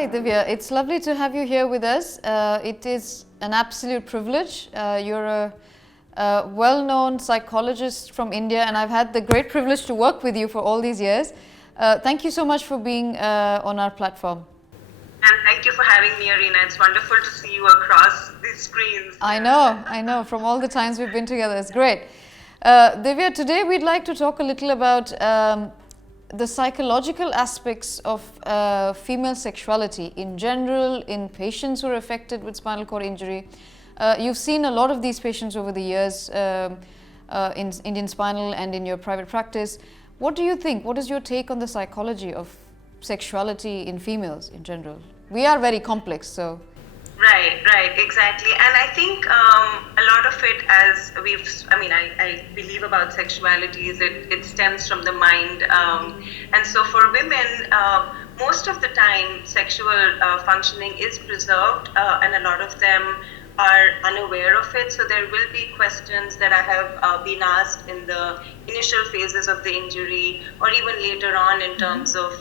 Hi Divya, it's lovely to have you here with us. It is an absolute privilege. You're a well-known psychologist from India, and I've had the great privilege to work with you for all these years. Thank you so much for being on our platform. And thank you for having me, Arena. It's wonderful to see you across these screens. I know. From all the times we've been together, it's great. Divya, today we'd like to talk a little about the psychological aspects of female sexuality in general, in patients who are affected with spinal cord injury. You've seen a lot of these patients over the years in Indian Spinal and in your private practice. What do you think? What is your take on the psychology of sexuality in females in general? We are very complex, so. Right, exactly. And I think a lot of it, as I believe about sexuality is it stems from the mind. And so for women, most of the time, sexual functioning is preserved, and a lot of them are unaware of it. So there will be questions that I have been asked in the initial phases of the injury, or even later on in terms of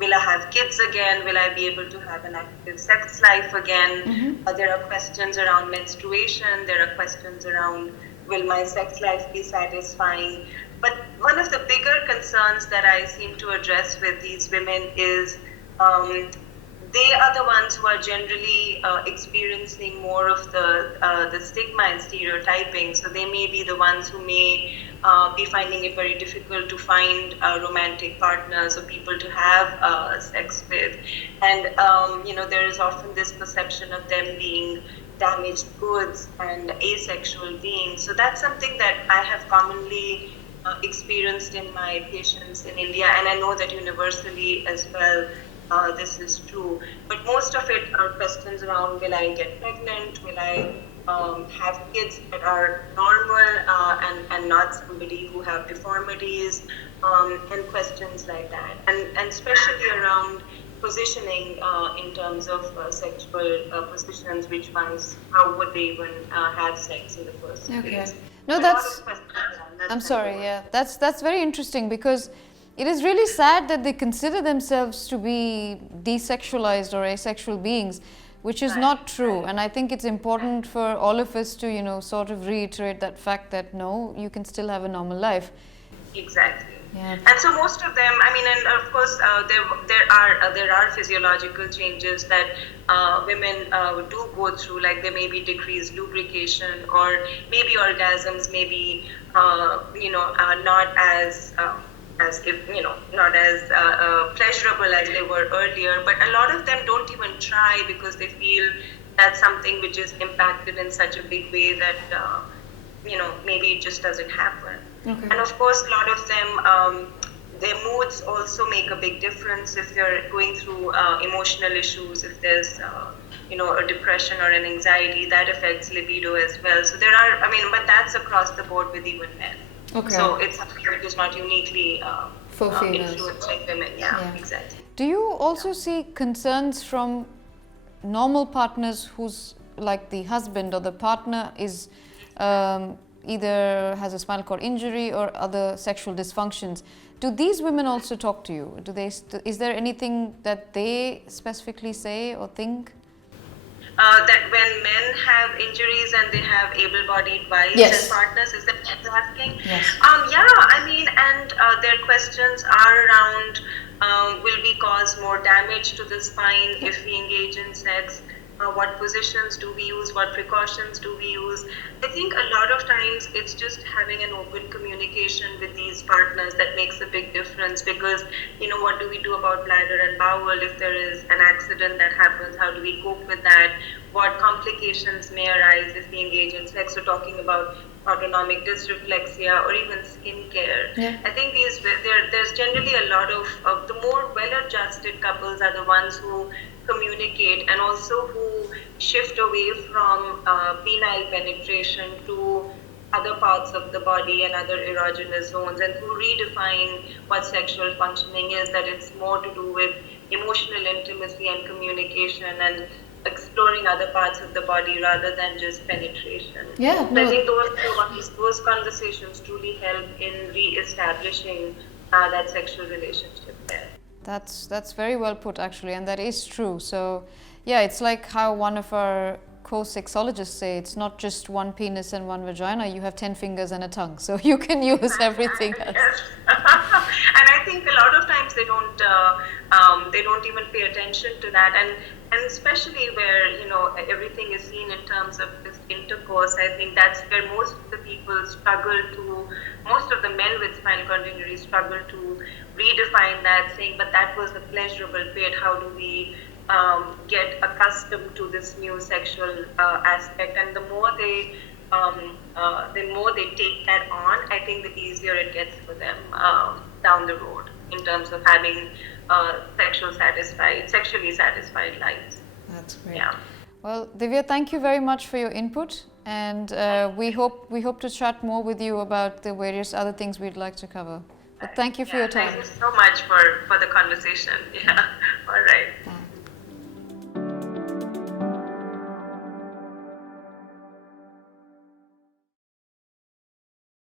will I have kids again? Will I be able to have an active sex life again? There are questions around menstruation. There are questions around will my sex life be satisfying? But one of the bigger concerns that I seem to address with these women is they are the ones who are generally experiencing more of the stigma and stereotyping. So they may be the ones who may be finding it very difficult to find romantic partners or people to have sex with. And, there is often this perception of them being damaged goods and asexual beings. So that's something that I have commonly experienced in my patients in India, and I know that universally as well. This is true, but most of it are questions around will I get pregnant, will I have kids that are normal and not somebody who have deformities, and questions like that, and especially around positioning in terms of sexual positions, which ones, how would they even have sex in the first place. No, I'm sorry, yeah, that's very interesting, because it is really sad that they consider themselves to be desexualized or asexual beings, which is not true. And I think it's important for all of us to, sort of reiterate that fact that no, you can still have a normal life. Exactly. Yeah. And so most of them, and of course, there are physiological changes that women do go through, like there may be decreased lubrication, or maybe orgasms may be, not not as pleasurable as they were earlier, but a lot of them don't even try because they feel that's something which is impacted in such a big way that maybe it just doesn't happen. Okay. And of course, a lot of them, their moods also make a big difference if they're going through emotional issues. If there's a depression or an anxiety, that affects libido as well. So there are, but that's across the board with even men. Okay. So it's something which is not uniquely for females. Influencing women. Yeah, exactly. Do you also see concerns from normal partners who's like the husband or the partner is either has a spinal cord injury or other sexual dysfunctions? Do these women also talk to you? Is there anything that they specifically say or think? That when men have injuries and they have able-bodied wives and partners, is that what you're asking? Yes. And their questions are around, will we cause more damage to the spine if we engage in sex? What positions do we use? What precautions do we use? I think a lot of times it's just having an open communication with these partners that makes a big difference, because, what do we do about bladder and bowel if there is an accident that happens? How do we cope with that? What complications may arise if we engage in sex? We're talking about autonomic dysreflexia or even skincare. Yeah. I think there's generally a lot of the more well-adjusted couples are the ones who communicate and also who shift away from penile penetration to other parts of the body and other erogenous zones, and who redefine what sexual functioning is, that it's more to do with emotional intimacy and communication and exploring other parts of the body rather than just penetration. Yeah, so I think those conversations truly help in re-establishing that sexual relationship there. That's very well put, actually, and that is true. So, yeah, it's like how one of our co-sexologists say, it's not just one penis and one vagina. You have 10 fingers and a tongue, so you can use everything else. Yes. And I think a lot of times they don't even pay attention to that, and especially where everything is seen in terms of this intercourse. I think that's where most of the people struggle to. Most of the men with spinal cord injury struggle to redefine that, saying, but that was the pleasurable bit. How do we get accustomed to this new sexual aspect? And the more they take that on, I think the easier it gets for them down the road in terms of having sexually satisfied lives. That's great. Yeah. Well, Divya, thank you very much for your input, and we hope to chat more with you about the various other things we'd like to cover. But thank you for your time. Thank you so much for the conversation. Yeah.